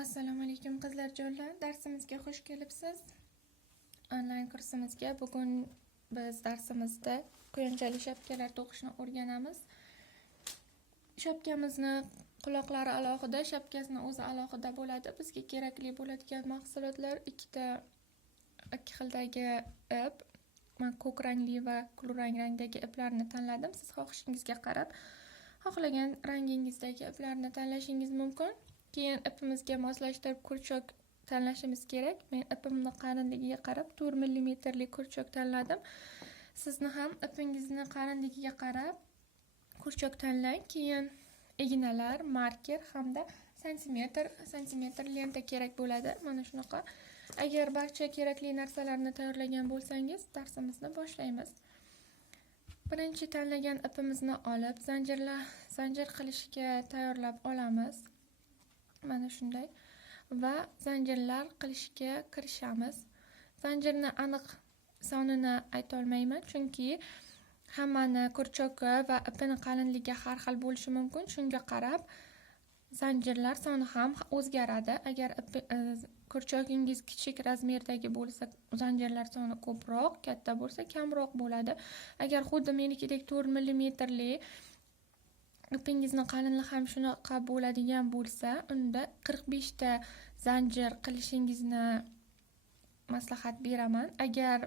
Assalomu alaykum qizlarjonlar, darsimizga xush kelibsiz. Onlayn kursimizga bugun biz darsimizda quyonchali shapkalar to'qishni o'rganamiz. Shapkamizni quloqlari alohida, shapkasini o'zi alohida bo'ladi. Bizga kerakli bo'ladigan mahsulotlar ikki xildagi ip. Men ko'k rangli va kulrang rangdagi iplarni tanladim. Siz xohishingizga qarab xohlagan rangingizdagi iplarni tanlashingiz mumkin. Keyin ipimizga moslashtirib kurchok tanlashimiz kerak. Men ipimni qalinligiga qarab 4 mm kurchok tanladim. Sizni ham ipingizni qalinligiga qarab kurchok tanlang. Keyin ignalar, marker hamda santimetr lenta kerak bo'ladi. Mana shunaqa. Agar barcha kerakli narsalarni tayyorlagan bo'lsangiz, darsimizni boshlaymiz. Birinchi tanlagan ipimizni olib, zanjir qilishga tayyorlab olamiz. Mana shunday va zanjirlar qilishga kirishamiz. Zanjirni aniq sonini ayta olmayman, chunki hammani kurchoki va ipini qalinligi har xil bo'lishi mumkin. Shunga qarab zanjirlar soni ham o'zgaradi. Agar kurchogingiz kichik razmerdagi bo'lsa, zanjirlar soni ko'proq, katta bo'lsa kamroq bo'ladi. Agar xuddi menikidek 4 mm ipingizni qalinligi ham shunaqa bo'ladigan bo'lsa, unda 45 ta zanjir qilishingizni maslahat beraman. Agar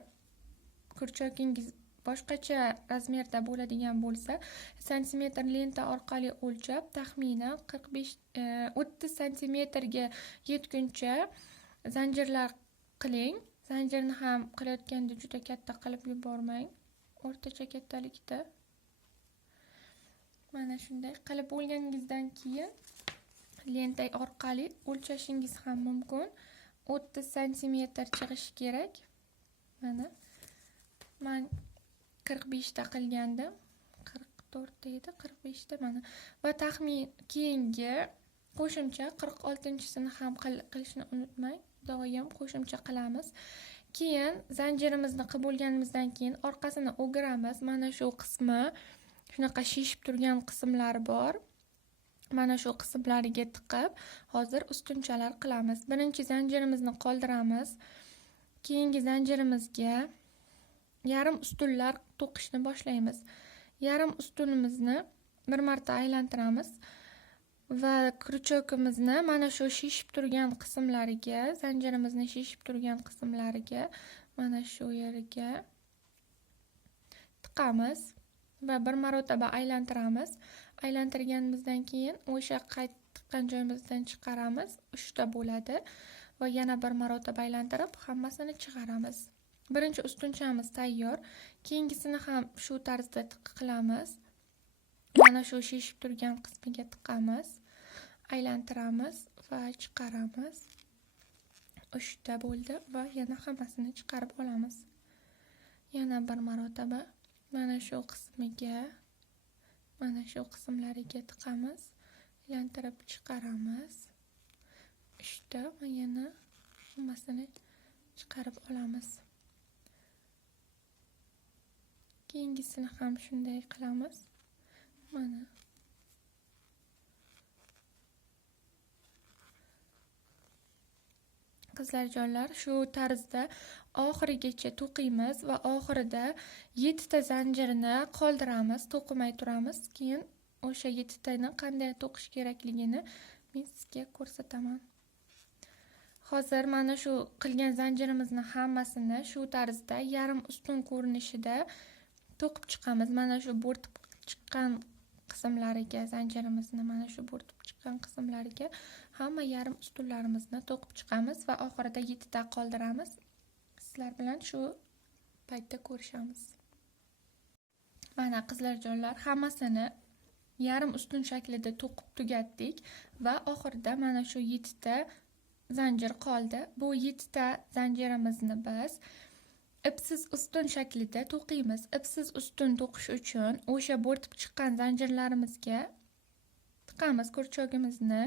kurchogingiz boshqacha razmerda bo'ladigan bo'lsa, santimetr lenta orqali o'lchab, taxminan 30 santimetrga yetguncha zanjirlar qiling. Zanjirni ham qilayotganda juda katta qilib yubormang, o'rtacha kattalikda. Mana shunday qilib bo'lganingizdan keyin lenta orqali o'lchashingiz ham mumkin. 30 santimetr chiqishi kerak. Mana men 45 ta qilgandim. 44 ta edi, 45 ta mana. Va taxmin keyingi qo'shimcha 46-sini ham qilishni unutmang. Doim qo'shimcha qilamiz. Keyin zanjirimizni qilib bo'lganimizdan keyin orqasini o'giramiz. Mana shu qismi shunaqa shishib turgan qismlari bor. Mana shu qismlariga tiqib, hozir ustunchalar qilamiz. Birinchi zanjirimizni qoldiramiz. Keyingi zanjirimizga yarim ustunlar to'qishni boshlaymiz. Yarim ustunimizni bir marta aylantiramiz va kurchokimizni mana shu shishib turgan qismlariga, zanjirimizni shishib turgan qismlariga, mana shu yeriga tiqamiz va bir marotaba aylantiramiz. Aylantirganimizdan keyin o'sha tiqqan joyimizdan chiqaramiz. 3 ta bo'ladi va yana bir marotaba aylantirib hammasini chiqaramiz. Birinchi ustunchamiz tayyor. Keyingisini ham shu tarzda qilamiz. Mana shu shishib turgan qismiga tiqamiz, aylantiramiz va chiqaramiz. 3 ta bo'ldi va yana hammasini chiqarib olamiz. Yana bir marotaba mana shu qismiga, mana shu qismlariga tiqamiz, aylantirib chiqaramiz. 3 ta va yana hammasini chiqarib olamiz. Keyingisini ham shunday qilamiz. Mana qizlarjonlar, shu tarzda oxirigacha to'qiymiz va oxirida 7 ta zanjirni qoldiramiz, to'qimay turamiz. Keyin o'sha 7 tani qanday to'qish kerakligini men sizga ko'rsataman. Hozir mana shu qilgan zanjirimizni hammasini shu tarzda yarim ustun ko'rinishida to'qib chiqamiz. Mana shu bo'rtib chiqqan qismlariga, zanjirimizni mana shu bo'rtib chiqqan qismlariga hamma yarim ustunlarimizni to'qib chiqamiz va oxirida 7 ta qoldiramiz. Sizlar bilan shu paytda ko'rishamiz. Mana qizlarjonlar, hammasini yarim ustun shaklida to'qib tugatdik va oxirida mana shu 7 ta zanjir qoldi. Bu 7 ta zanjirimizni biz ipsiz ustun shaklida to'qiymiz. Ipsiz ustun to'qish uchun o'sha bo'rtib chiqqan zanjirlarimizga tiqamiz kurchogimizni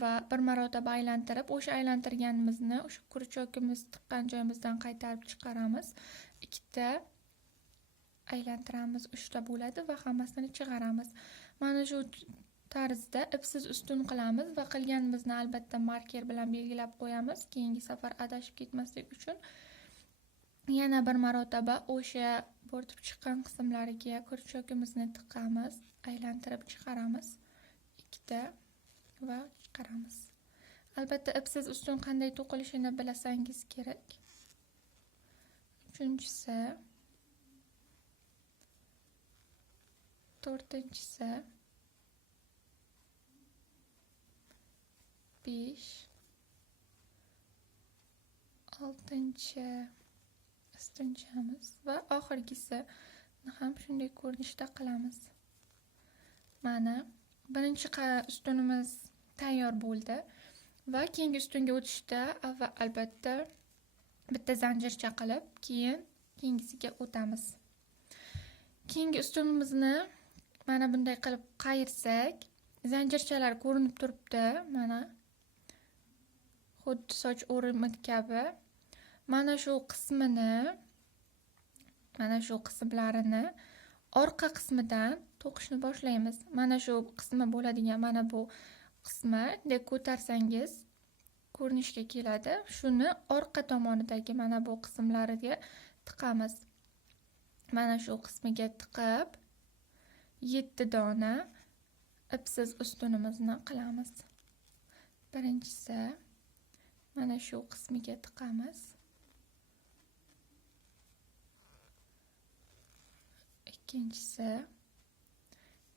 va bir marotaba aylantirib, o'sha aylantirganimizni o'sha kurchogimiz tiqqan joyimizdan qaytarib chiqaramiz. 2 ta aylantiramiz, 3 ta bo'ladi va hammasini chiqaramiz. Mana shu tarzda ipsiz ustun qilamiz va qilganimizni albatta marker bilan belgilab qo'yamiz, keyingi safar adashib ketmaslik uchun. Yana bir marotaba o'sha bo'rtib chiqqan qismlariga kurchogimizni tiqamiz, aylantirib chiqaramiz, ikkita va chiqaramiz. Albatta ipsiz ustun qanday to'qilishini bilasangiz kerak. Uchinchisi, to'rtinchisi, 5, 6-chi ustunchamiz va oxirgisini ham shunday ko'rinishda qilamiz. Mana birinchi ustunimiz tayyor bo'ldi va keyingi ustunga o'tishda albatta bitta zanjircha qilib, keyingisiga o'tamiz. Keyingi ustunimizni mana bunday qilib qayirsak, zanjirchalar ko'rinib turibdi. Mana xuddi soch o'rimi kabi. Mana shu qismlarini orqa qismidan to'qishni boshlaymiz. Mana shu qismi bo'ladigan mana bu qismi deb ko'tarsangiz ko'rinishga keladi. Shuni orqa tomonidagi mana bu qismlariga tiqamiz. Mana shu qismiga tiqib 7 dona ipsiz ustunimizni qilamiz. Birinchisi mana shu qismiga tiqamiz. Ikkinchisi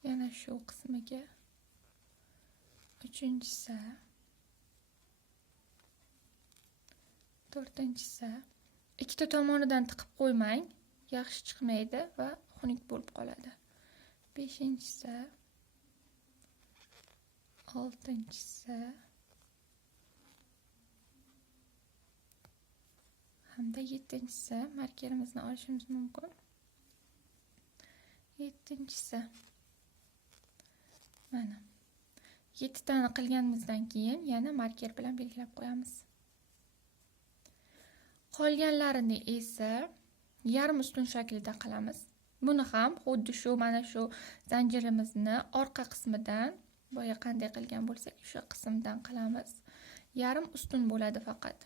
yana shu qismiga. Uchinchisi, to'rtinchisi. Ikkita tomonidan tiqib qo'ymang, yaxshi chiqmaydi va xunuk bo'lib qoladi. Beshinchisi, oltinchisi hamda 7-chisi. Markerimizni olishimiz mumkin. 7-chisi. Mana 7 tani qilganimizdan keyin yana marker bilan belgilab qo'yamiz. Qolganlarini esa yarim ustun shaklida qilamiz. Buni ham xuddi shu mana shu zanjirimizni orqa qismidan, boya qanday qilgan bo'lsak, shu qismdan qilamiz. Yarim ustun bo'ladi faqat.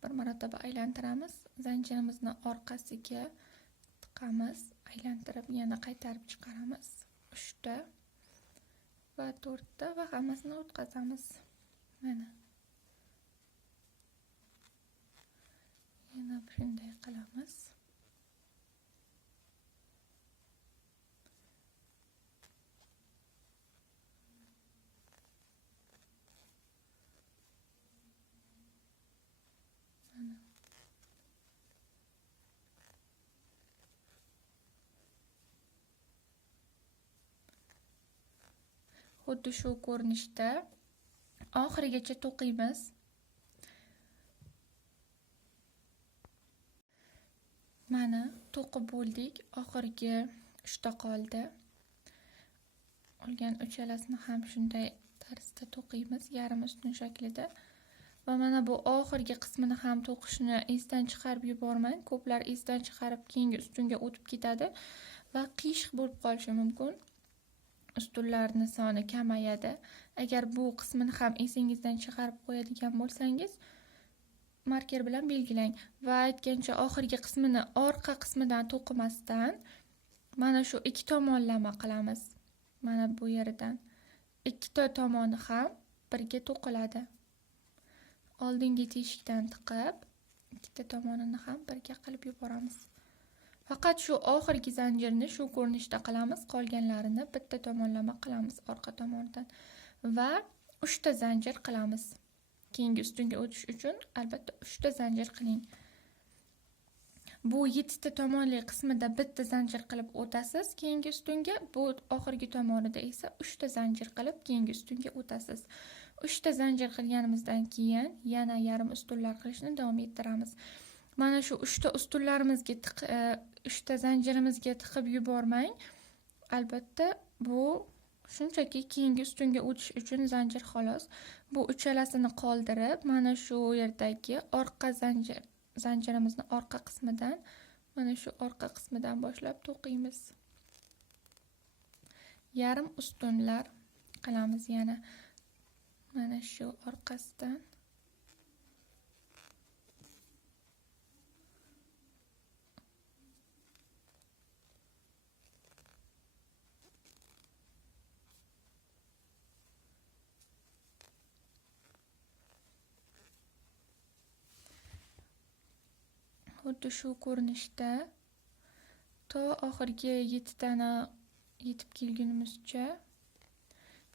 Bir marotaba aylantiramiz, zanjirimizni orqasiga tiqamiz, aylantirib yana qaytarib chiqaramiz. 3 ta va 4 ta va hammasini o'tkazamiz. Mana. Yana shunday qilamiz. Mana. Xuddi shu ko'rinishda oxirigacha to'qiymiz. Mana to'qib bo'ldik. Oxirgi 3 ta qoldi. Olgan uchalasini ham shunday tarzda to'qiymiz, yarim ustun shaklida. Va mana bu oxirgi qismini ham to'qishni esdan chiqarib yubormang. Ko'plar esdan chiqarib keyingi ustunga o'tib ketadi va qiyshiq bo'lib qolishi mumkin. Ustunlarning soni kamayadi. Agar bu qismini ham esingizdan chiqarib qo'yadigan bo'lsangiz, marker bilan belgilang va aytgancha oxirgi qismini orqa qismidan to'qimasdan mana shu ikki tomonlama qilamiz. Mana bu yeridan ikkita tomoni ham birga to'qiladi. Oldingi teshikdan tiqib, ikkita tomonini ham birga qilib yuboramiz. Faqat shu oxirgi zanjirni shu ko'rinishda qilamiz, qolganlarini bitta tomonlama qilamiz orqa tomonidan va 3 ta zanjir qilamiz. Keyingi ustunga o'tish uchun albatta 3 ta zanjir qiling. Bu 7 ta tomonli qismida bitta zanjir qilib o'tasiz keyingi ustunga, bu oxirgi tomonida esa 3 ta zanjir qilib keyingi ustunga o'tasiz. 3 ta zanjir qilganimizdan keyin yana yarim ustunlar qilishni davom ettiramiz. Mana shu 3 ta ustunlarimizga 3 ta zanjirimizga tiqib yubormang. Albatta bu shunchaki keyingi ustunga o'tish uchun zanjir xolos. Bu uchalasini qoldirib, mana shu yerdagi orqa zanjirimizni orqa qismidan, mana shu orqa qismidan boshlab to'qiymiz. yarim ustunlar qilamiz yana mana shu orqasidan. Xuddi shu ko'rinishda to oxirgi 7 tani yetib kelgunimizcha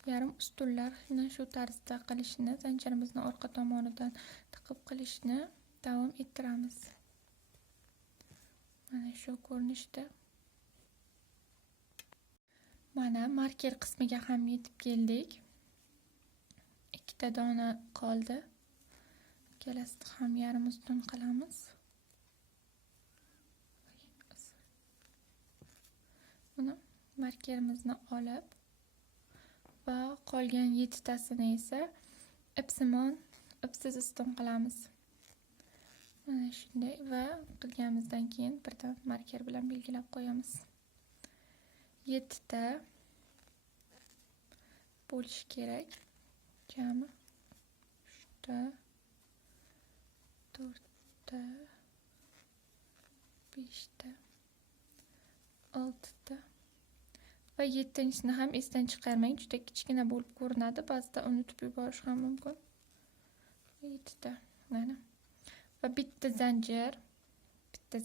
yarim ustunlar shu tarzda qilishni, zanjirimizni orqa tomonidan tiqib qilishni davom ettiramiz. Mana shu ko'rinishda. Mana marker qismiga ham yetib keldik. 2 ta dona qoldi. Ikkalasini ham yarim ustun qilamiz. Buni markerimizni olib va qolgan 7 tasini esa ipsimon, ipsiz ustun qilamiz. Mana shunday va qilganimizdan keyin birdan marker bilan belgilab qo'yamiz. 7 ta bo'lishi kerak. Jami 3 ta, 4 ta, 5 ta, 6 ta va 7-sini ham esdan chiqarmang. Juda kichkina bo'lib ko'rinadi. Ba'zida unutib yuborish ham mumkin. 7 ta. Mana. Va bitta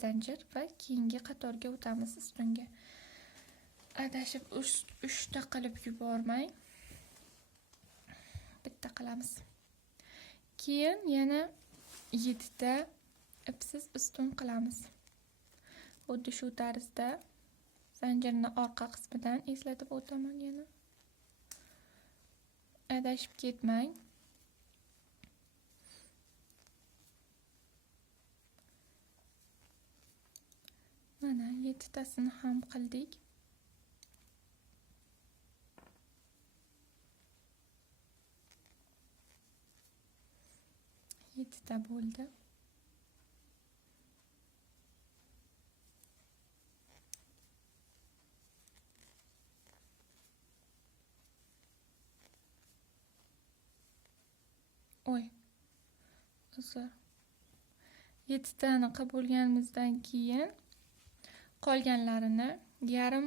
zanjir va keyingi qatorga o'tamiz ustunga. Adashib 3 ta qilib yubormang. Bitta qilamiz. Keyin yana 7 ta ipsiz ustun qilamiz. Xuddi shu tarzda zanjirni orqa qismidan eslatib o'taman yana. Adashib ketmang. Mana 7 tasini ham qildik. Ta bo'ldi. Uzr. 7 tani qilib bo'lganimizdan keyin qolganlarini yarim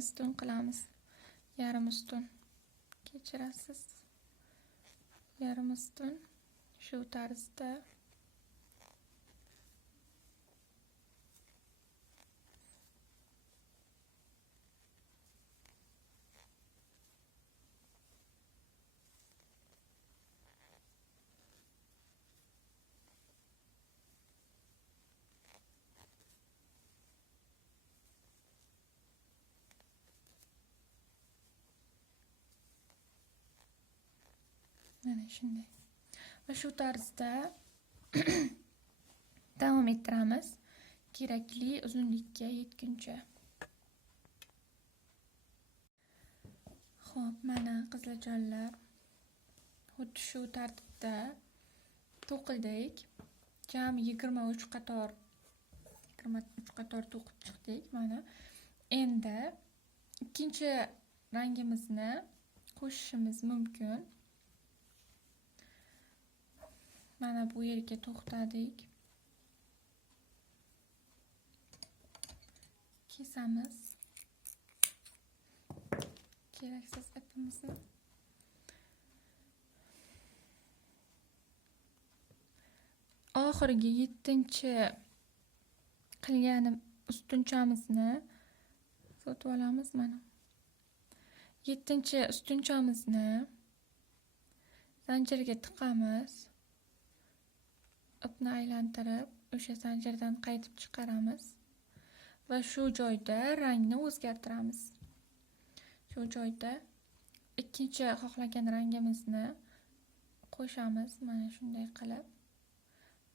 ustun qilamiz. Yarim ustun. Kechirasiz. Yarim ustun shu tarzda mana shunday. Va shu tarzda davom ettiramiz kerakli uzunlikka yetguncha. Xo'p, mana qiziljonlar xuddi shu tartibda to'qidik. Jami 23 qator to'qib chiqdik. Mana endi ikkinchi rangimizni qo'shishimiz mumkin. Mana bu yerga to'xtadik. Kesamiz keraksiz ipimizni. Oxirgi 7-chi qilganim ustunchamizni sotib olamiz mana. 7-chi ustunchamizni zanjirga tiqamiz. Ipni aylantirib, o'sha zanjirdan qaytib chiqaramiz va shu joyda rangni o'zgartiramiz. Shu joyda ikkinchi xohlagan rangimizni qo'shamiz mana shunday qilib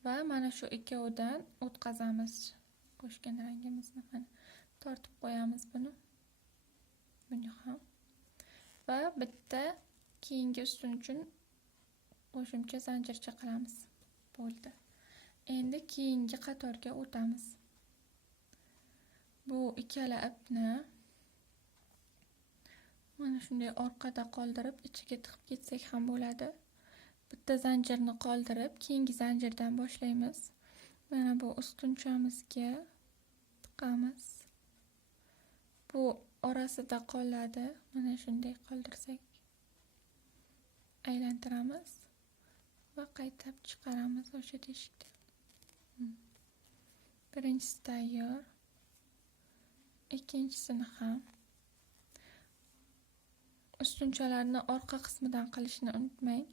va mana shu ikkovidan o'tkazamiz. Qo'shgan rangimizni mana tortib qo'yamiz buni ham va bitta keyingi ustun uchun qo'shimcha zanjircha qilamiz. Bo'ldi. Endi keyingi qatorga o'tamiz. Bu ikkala ipni Mana shunday orqada qoldirib ichiga tiqib ketsak ham bo'ladi. Bitta zanjirni qoldirib, keyingi zanjirdan boshlaymiz. Mana bu ustunchamizga tiqamiz. Bu orasida qoladi. Mana shunday qoldirsak, aylantiramiz va qaytab chiqaramiz o'sha teshikdan. Birinchisi tayyor. Ikkinchisini ham ustunchalarni orqa qismidan qilishni unutmang.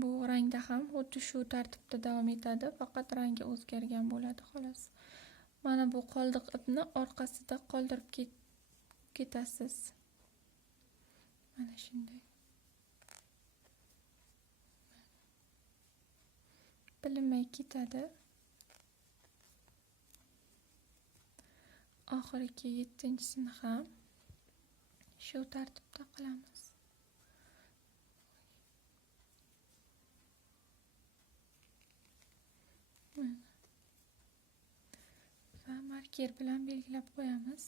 Bu rangda ham xuddi shu tartibda davom etadi, faqat rangi o'zgargan bo'ladi xolos. Mana bu qoldiq ipni orqasida qoldirib ketasiz. Mana shunday. Bilinmay ketadi. Oxirgi 7-sini ham shu tartibda qilamiz. Va marker bilan belgilab qo'yamiz.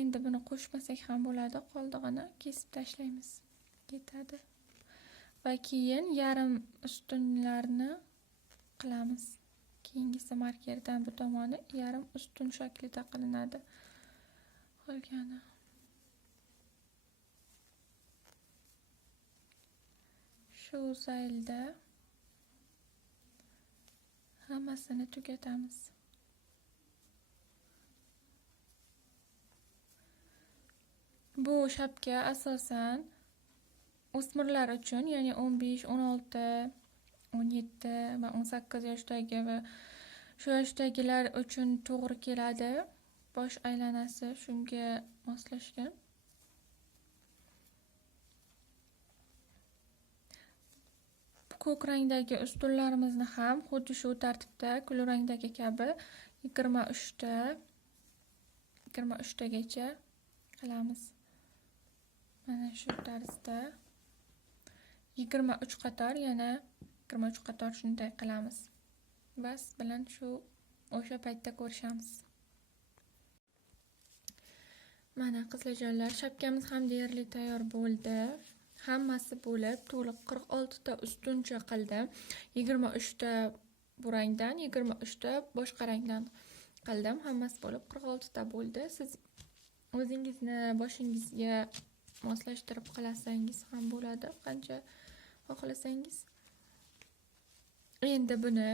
Endi buni qo'shmasak ham bo'ladi, qoldig'ini kesib tashlaymiz. Ketadi. Va keyin yarim ustunlarni qilamiz. Keyingisi markerdan bu tomoni yarim ustun shaklida qilinadi. Qolgani shu zaylda hammasini tugatamiz. Bu shapka asosan o'smirlar uchun, ya'ni 15, 16, 17 va 18 yoshdagi va shu yoshdagilar uchun to'g'ri keladi. Bosh aylanasi shunga moslashgan. Ko'k rangdagi ustunlarimizni ham xuddi shu tartibda kulrangdagi kabi 23 tagacha qilamiz. Mana shu tarzda 23 qator, yana 23 qator shunday qilamiz. Va siz bilan o'sha paytda ko'rishamiz. Mana qizlarjonlar, shapkamiz ham deyarli tayyor bo'ldi. Hammasi bo'lib to'liq 46 ta ustuncha qildim. 23 ta bu rangdan, 23 ta boshqa rangdan qildim. Hammasi bo'lib 46 ta bo'ldi. Siz o'zingizni boshingizga moslashtirib qilasangiz ham bo'ladi, qancha xohlasangiz. Endi buni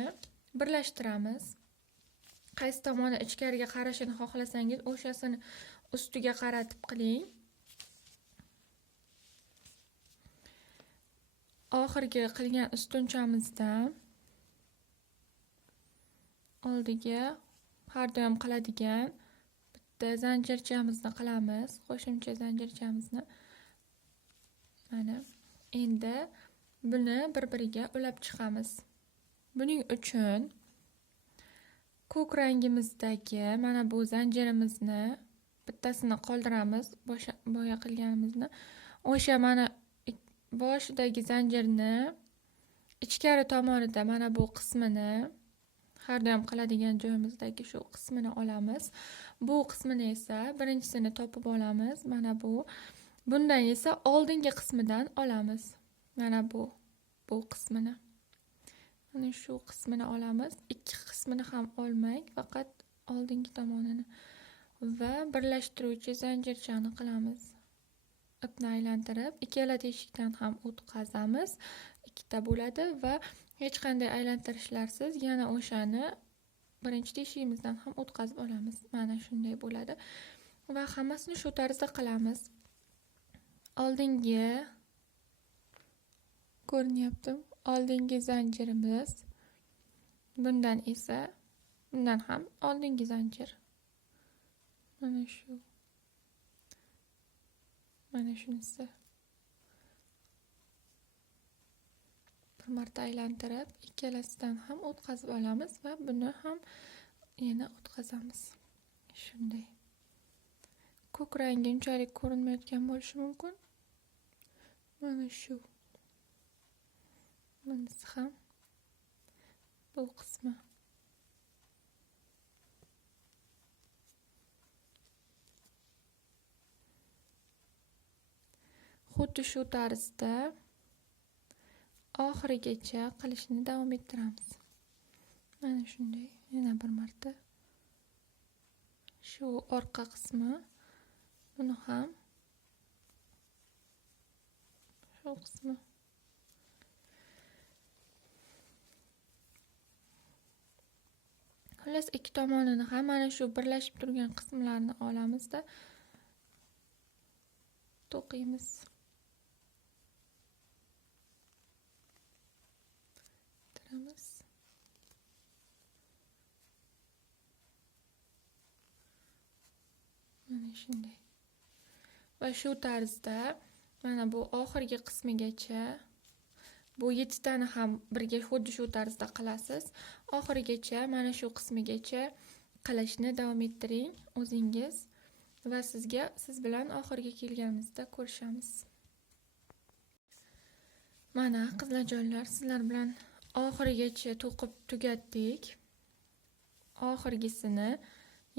birlashtiramiz. Qaysi tomoni ichkariga qarashini xohlasangiz, o'shasini ustiga qaratib qiling. Oxirgi qilgan ustunchamizdan oldiga har doim qiladigan bitta zanjirchamizni qilamiz, qo'shimcha zanjirchamizni. Mana endi buni bir-biriga ulab chiqamiz. Buning uchun ko'k rangimizdagi mana bu zanjirimizni bittasini qoldiramiz, boya qilganimizni. O'sha mana boshidagi zanjirni ichkari tomonida mana bu qismini, har doim qiladigan joyimizdagi shu qismini olamiz. Bu qismini esa birinchisini topib olamiz. Mana bu. Bundan esa oldingi qismidan olamiz. Mana bu qismini. Mana shu qismini olamiz. Ikki qismini ham olmang, faqat oldingi tomonini. Va birlashtiruvchi zanjirchani qilamiz. Ipni aylantirib, ikkala teshikdan ham o'tkazamiz. Ikkita bo'ladi va hech qanday aylantirishlarsiz yana o'shani birinchi teshigimizdan ham o'tkazib olamiz. Mana shunday bo'ladi. Va hammasini shu tarzda qilamiz. Oldingi ko'rinyapti. Oldingi zanjirimiz. Bundan ham oldingi zanjir. Mana shu. Mana shunisi. Bir marta aylantirib, ikkalasidan ham o'tkazib olamiz va buni ham yana o'tkazamiz. Shunday. Ko'k rangi unchalik ko'rinmayotgan bo'lishi mumkin. Mana shu. Bunisi ham bu qismi. xuddi shu tarzda oxirigacha qilishni davom ettiramiz. Mana shunday yana bir marta shu orqa qismi, buni ham shu qismi. Xullas ikki tomonini ham mana shu birlashib turgan qismlarni olamizda to'qiymiz. Tiramiz. Mana shunday. Va shu tarzda mana bu oxirgi qismigacha, bu 7 tani ham birga xuddi shu tarzda qilasiz. Oxirigacha mana shu qismigacha qilishni davom ettiring o'zingiz va siz bilan oxirga kelganimizda ko'rishamiz. Mana qizlarjonlar, sizlar bilan oxirigacha to'qib tugatdik. Oxirgisini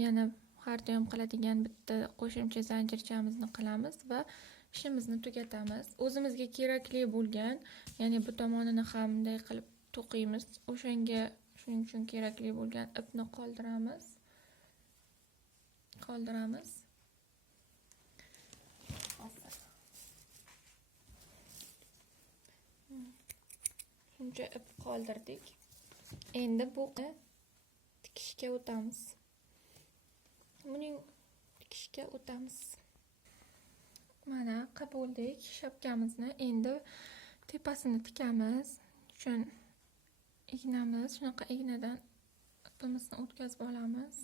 yana har doim qiladigan bitta qo'shimcha zanjirchamizni qilamiz va ishimizni tugatamiz. O'zimizga kerakli bo'lgan, ya'ni bu tomonini ham bunday qilib to'qiymiz. Shuning uchun kerakli bo'lgan ipni qoldiramiz. Shuncha ip qoldirdik. Endi bu tikishga o'tamiz. Buning tikishga o'tamiz. Mana qilib bo'ldik shapkamizni. Endi tepasini tikamiz. Uchun shunaqa ignadan ipimizni o'tkazib olamiz.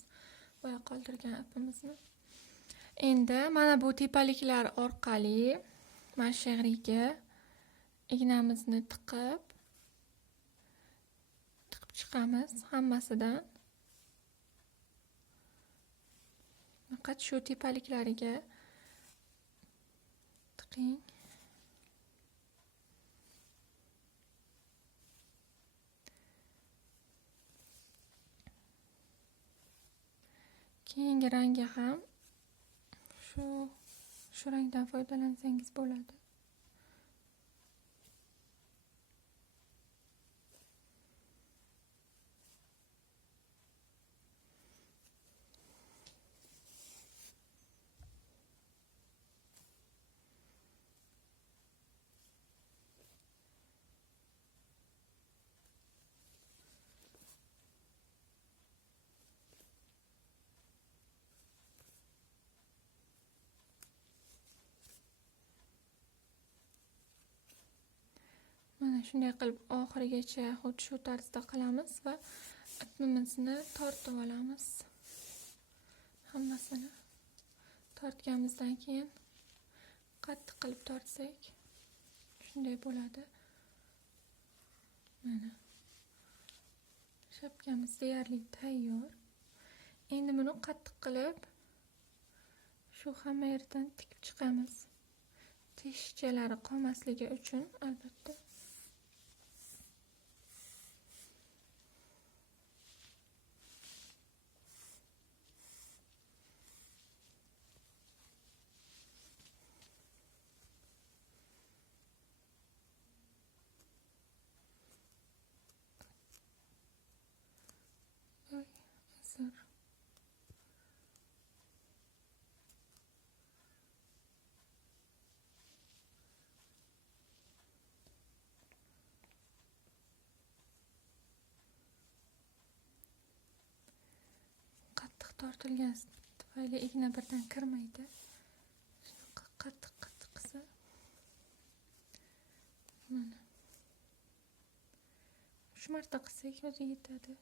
Boya qoldirgan ipimizni. Endi mana bu tepaliklar orqali mashag'riga ignamizni tiqib chiqamiz hammasidan. Faqat shu tepaliklariga tiqing. Keyingi rangi ham shu rangdan foydalansangiz bo'ladi. Mana shunday qilib oxirigacha xuddi shu tarzda qilamiz va ipimizni tortib olamiz. Hammasini tortganimizdan keyin qattiq qilib tortsak shunday bo'ladi. Mana shapkamiz deyarli tayyor. Endi buni qattiq qilib shu hamma yerdan tikib chiqamiz. Teshikchalari qolmasligi uchun albatta. Qattiq tortilgan tufayli igna birdan kirmaydi. Shunaqa qattiq qilsa mana 3 marta qilsak o'zi yetadi.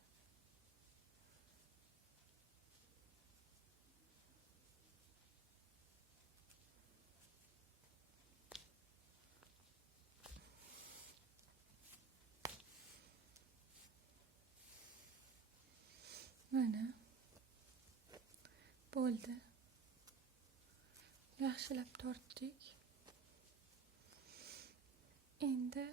Mana bo'ldi. Yaxshilab tortdik. Endi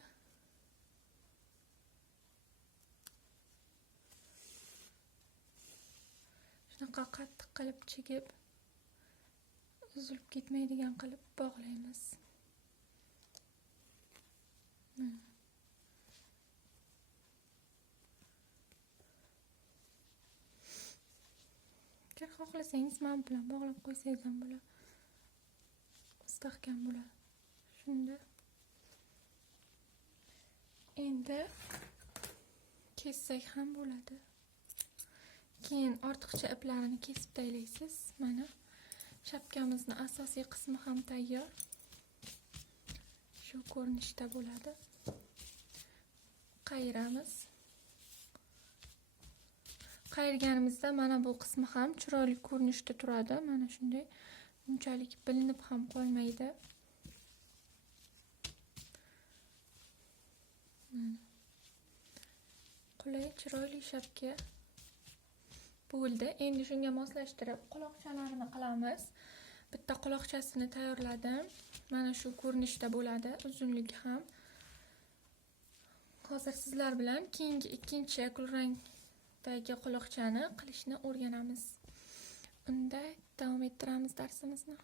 shunaqa qattiq qilib chigib uzilib ketmaydigan qilib bog'laymiz. Agar xohlasangiz men bilan bog'lab qo'ysangiz ham bo'ladi. Mustahkam bo'ladi. Shunda endi kessak ham bo'ladi. Keyin ortiqcha iplarini kesib taylaysiz. Mana shapkamizning asosiy qismi ham tayyor. Shu ko'rinishda bo'ladi. Qayiramiz. Qayirganimizda mana bu qismi ham chiroyli ko'rinishda turadi. Mana shunday unchalik bilinib ham qolmaydi. Qulay, chiroyli shapka bo'ldi. Endi shunga moslashtirib quloqchalarini qilamiz. Bitta quloqchasini tayyorladim. Mana shu ko'rinishda bo'ladi. Uzunligi ham. Hozir sizlar bilan keyingi ikkinchi kulrangdagi quloqchani qilishni o'rganamiz. Unda davom ettiramiz darsimizni.